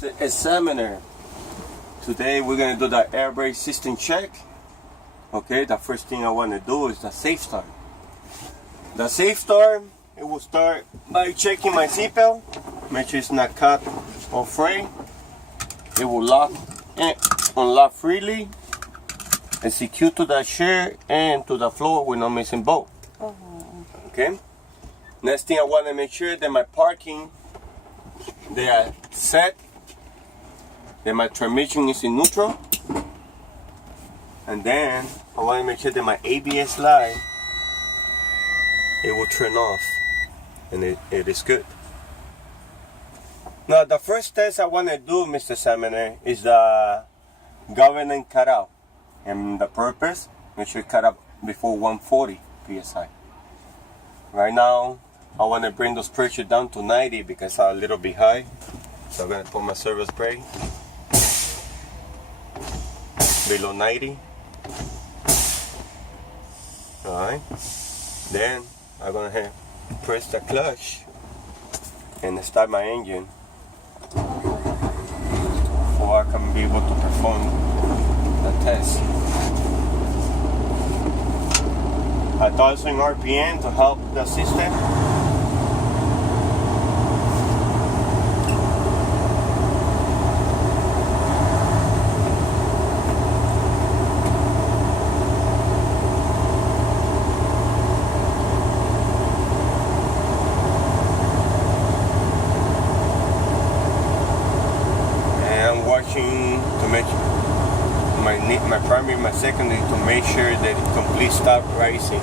The examiner. Today we're going to do the air brake system check. Okay, the first thing I want to do is the safe start. The safe start, it will start by checking my seatbelt. Make sure it's not cut or frayed. It will lock and unlock freely and secure to the chair and to the floor with no missing bolt. Okay. Next thing I want to make sure that my parking, they are set. That my transmission is in neutral. And then I want to make sure that my ABS light, it will turn off. And it is good. Now the first test I want to do, Mr. Examiner, is the governor cutout. And the purpose, make sure it cut up before 140 psi. Right now, I want to bring those pressure down to 90 because I'm a little bit high. So I'm going to put my service brake below 90. Alright. Then I'm going to press the clutch and start my engine before I can be able to perform the test. 1,000 RPM to help the system. To make my primary, my secondary, to make sure that it completely stop rising.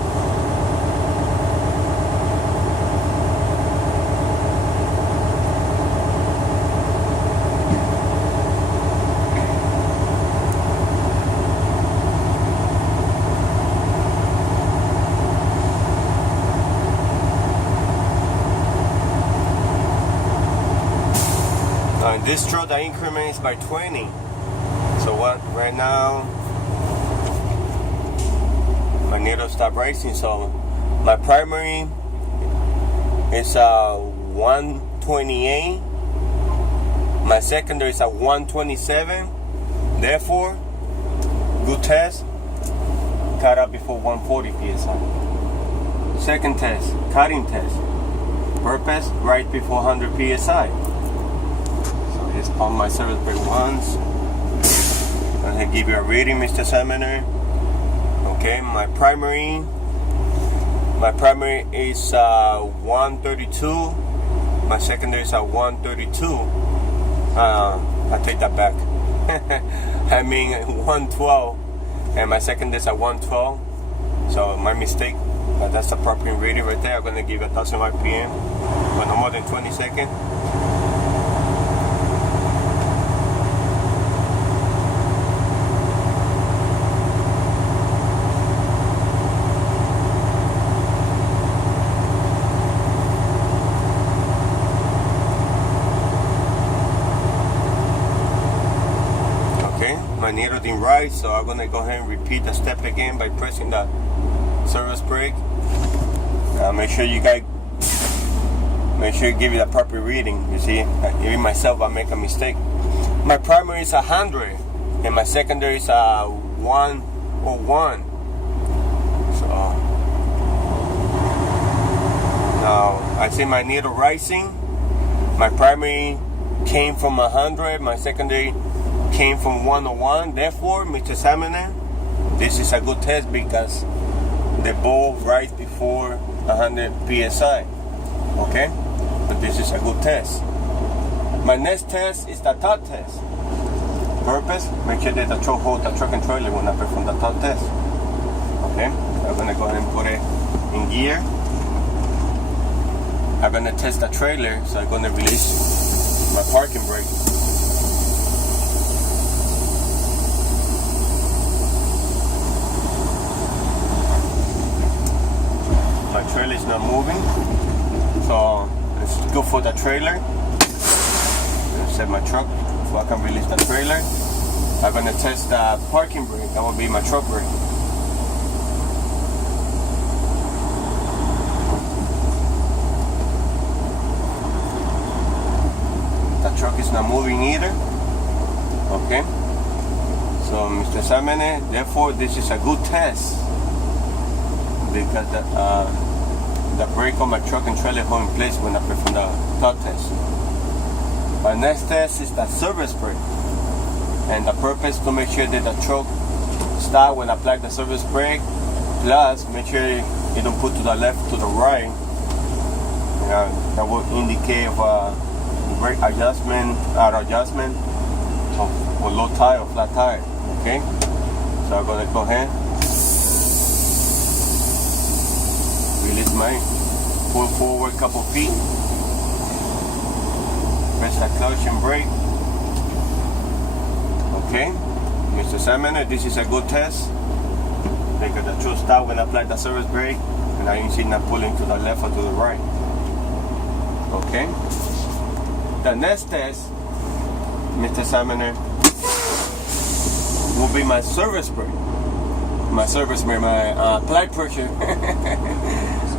In this truck, the increment is by 20. So what? Right now, my needle stop rising. So my primary is 128. My secondary is 127. Therefore, good test. Cut up before 140 psi. Second test, cutting test. Purpose right before 100 psi. Just pump my service brake once. I'm going to give you a reading, Mr. Examiner. Okay, my primary is 132. My secondary is 132. I take that back. I mean 112. And my secondary is 112. So my mistake. But that's the proper reading right there. I'm going to give you 1,000 RPM. But no more than 20 seconds. My needle didn't rise, so I'm gonna go ahead and repeat the step again by pressing the service brake. Make sure you give it a proper reading. You see, even myself, I make a mistake. My primary is 100, and my secondary is 101. So now I see my needle rising. My primary came from 100. My secondary came from 101. Therefore, Mr. Examiner, this is a good test because they both rise before 100 psi. Okay, but this is a good test. My next test is the top test. Purpose, make sure that the truck holds the truck and trailer when I perform the top test. Okay, I'm gonna go ahead and put it in gear. I'm gonna test the trailer, so I'm gonna release my parking brake. My trailer is not moving, so let's go for the trailer. Set my truck so I can release the trailer. I'm gonna test the parking brake. That will be my truck brake. it's not moving either. Okay. So Mr. Samene, therefore this is a good test because the brake on my truck and trailer hold in place when I perform the third test. My next test is the service brake, and the purpose to make sure that the truck start when I apply the service brake, plus make sure you don't put to the left, to the right. That will indicate brake adjustment, adjustment of low tire or flat tire. Okay, so I'm gonna go ahead, release mine, pull forward a couple feet, press the clutch and brake. Okay, Mr. Samene, this is a good test because the truck start when I apply the service brake, and I see not pulling to the left or to the right. Okay, the next test, Mr. Samene, will be my service brake. My applied pressure.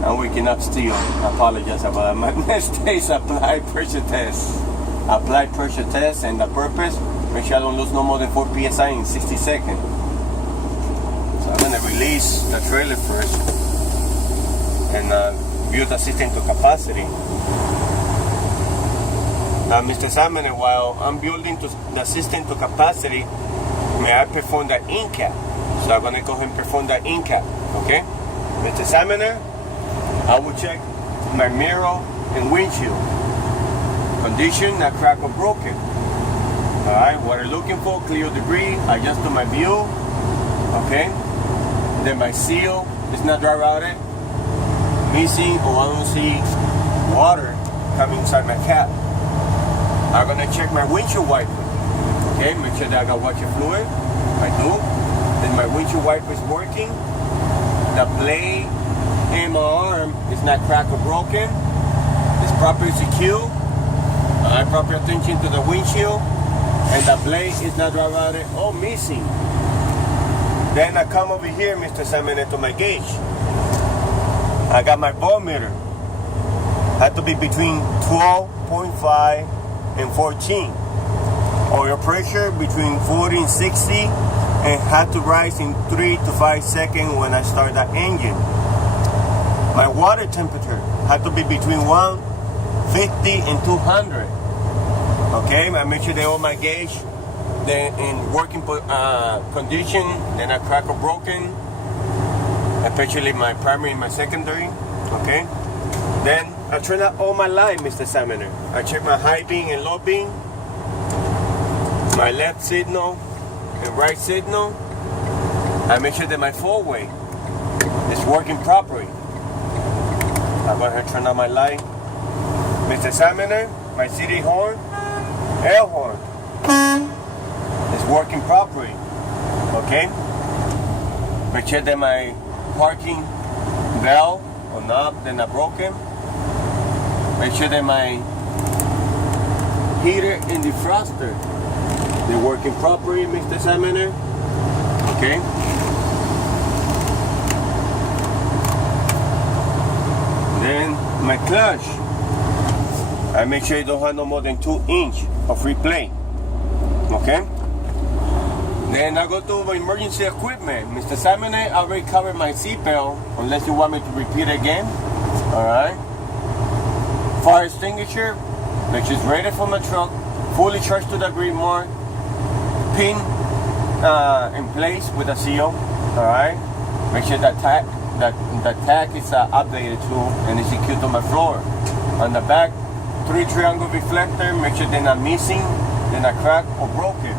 I'm waking up still. I apologize about that. My next test is applied pressure test. Applied pressure test, and the purpose, make sure I don't lose no more than 4 psi in 60 seconds. So I'm gonna release the trailer first and build the system to capacity. Now, Mr. Samene, while I'm building the system to capacity, may I perform the in cap? So I'm gonna go ahead and perform the in cap. Okay, Mr. Samene, I will check my mirror and windshield condition, not cracked or broken. All right, what I'm looking for: clear debris, adjust to my view. Okay, then my seal is not dry routed, missing, or I don't see water coming inside my cap. I'm gonna check my windshield wiper. Okay, make sure that I got washer fluid. I do. Then my windshield wiper is working. The blade in my arm is not cracked or broken. It's properly secured. I pay proper attention to the windshield, and the blade is not dry routed or missing. Then I come over here, Mr. Samene, to my gauge. I got my voltmeter. Had to be between 12.5 and 14. Oil pressure between 40 and 60, and had to rise in 3 to 5 seconds when I start the engine. My water temperature had to be between 150 and 200. Okay, I make sure they all my gauge, then in working condition, then I crack or broken, especially my primary and my secondary. Okay, then I turn out all my light, Mr. Samene. I check my high beam and low beam, my left signal and right signal. I make sure that my four-way is working properly. I'm going to turn on my light. Mr. Samene, my city horn, air horn is working properly. Okay? Make sure that my parking bell or knob, they're not broken. Make sure that my heater and defroster, they're working properly, Mr. Samene. Okay? Then my clutch, I make sure you don't have no more than 2 inches of free play. Okay? Then I go to my emergency equipment. Mr. Samene, I already covered my seatbelt, unless you want me to repeat again. Alright? Fire extinguisher, make sure it's ready for my truck, fully charged to the grid mark, pin in place with a seal. Alright? Make sure that the tag is updated too, and it's secured to my floor. On the back, 3 triangle reflector, make sure they're not missing, they're not cracked or broken.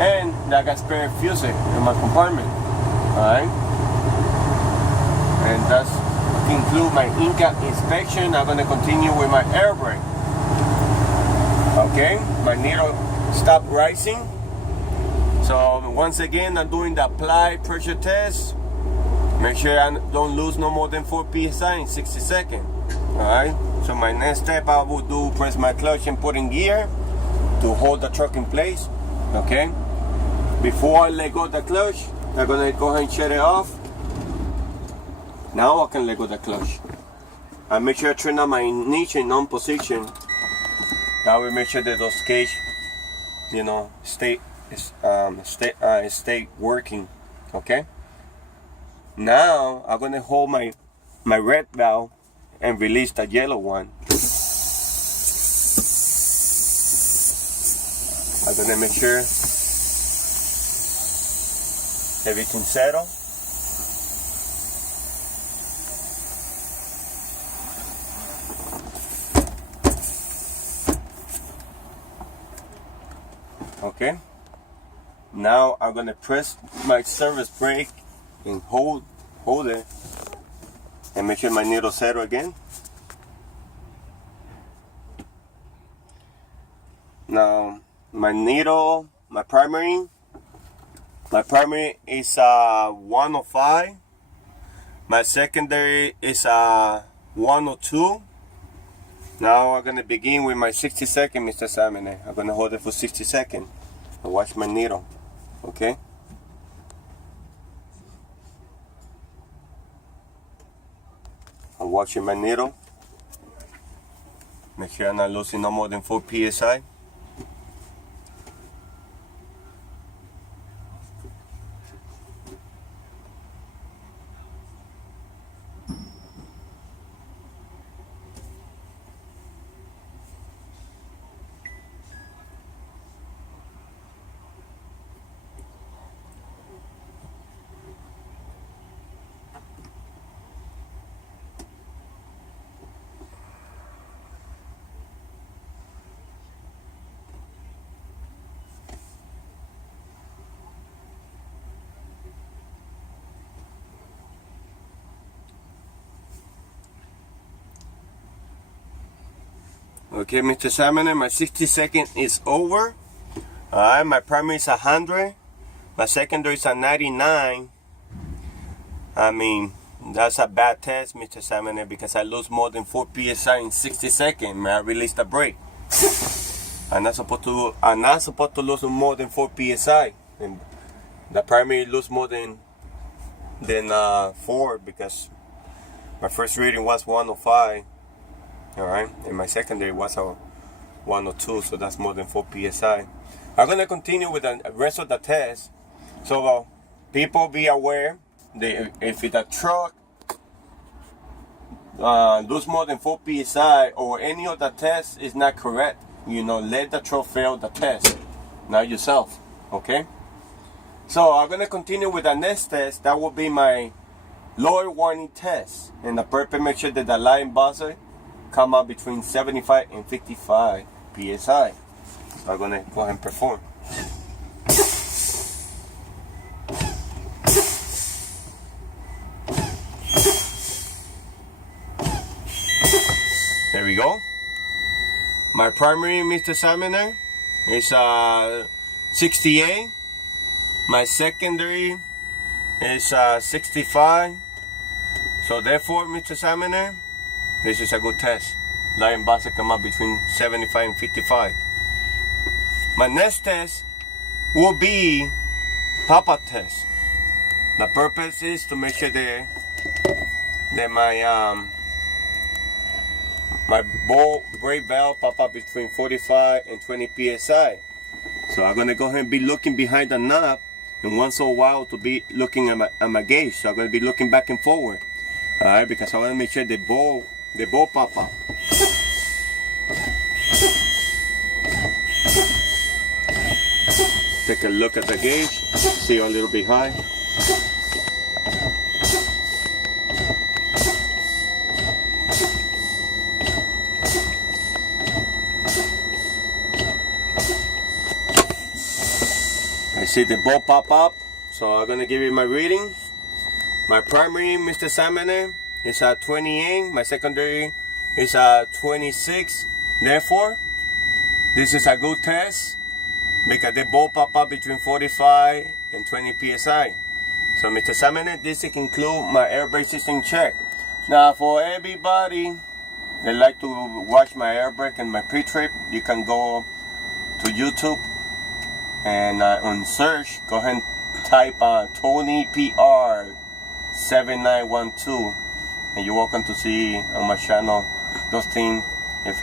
And I got spare fuse in my compartment. Alright? And that's include my in-cap inspection. I'm gonna continue with my air brake. Okay, my needle stopped rising. So once again, I'm doing the applied pressure test. Make sure I don't lose no more than 4 psi in 60 seconds. Alright, so my next step I will do, press my clutch and put in gear to hold the truck in place. Okay, before I let go of the clutch, I'm gonna go ahead and shut it off. Now I can let go of the clutch. I make sure I turn on my ignition on position Now we make sure that those gauge, you know, stay working. Okay. Now I'm gonna hold my red valve and release the yellow one. I'm gonna make sure everything settled. Okay. Now I'm gonna press my service brake and hold it and make sure my needle settle again. Now my needle, my primary is 105. My secondary is 102. Now I'm gonna begin with my 60 second, Mr. Salmon. I'm gonna hold it for 60 seconds and watch my needle. Okay. I'm watching my needle. Make sure I'm not losing no more than 4 psi. Okay, Mr. Salmon, my 60 second is over. Alright, my primary is 100. My secondary is 99. I mean, that's a bad test, Mr. Salmon, because I lose more than 4 psi in 60 seconds. May I release the brake? I'm not supposed to lose more than 4 psi. And the primary lose more than 4 because my first reading was 105. Alright, and my secondary was a 102, so that's more than 4 psi. I'm gonna continue with the rest of the test. So people be aware that if the truck lose more than 4 psi or any of the tests is not correct, you know, let the truck fail the test, not yourself. Okay. So I'm gonna continue with the next test. That will be my lower warning test, and the purpose make sure that the line buzzer come out between 75 and 55 psi. So I'm gonna go ahead and perform. There we go. My primary, Mr. Salmoner, is 68. My secondary is 65. So therefore, Mr. Salmoner, this is a good test. Line buzzer come up between 75 and 55. My next test will be pop-up test. The purpose is to make sure that my ball brake valve pop up between 45 and 20 psi. So I'm gonna go ahead and be looking behind the knob, and once in a while to be looking at my gauge. So I'm gonna be looking back and forward. All right, because I want to make sure the ball pop up. Take a look at the gauge. See a little bit high. I see the ball pop up, so I'm gonna give you my reading. My primary, Mr. Salmoner, is at 28. My secondary is at 26. Therefore, this is a good test because the ball pop up between 45 and 20 psi. So, Mr. Salmoner, this includes my air brake system check. Now, for everybody that like to watch my air brake and my pre-trip, you can go to YouTube and on search, go ahead and type Tony PR 7912, and you're welcome to see on my channel those things if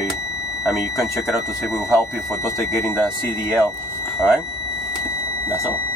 I mean, you can check it out to see if it will help you for those that get in the CDL. All right, that's all.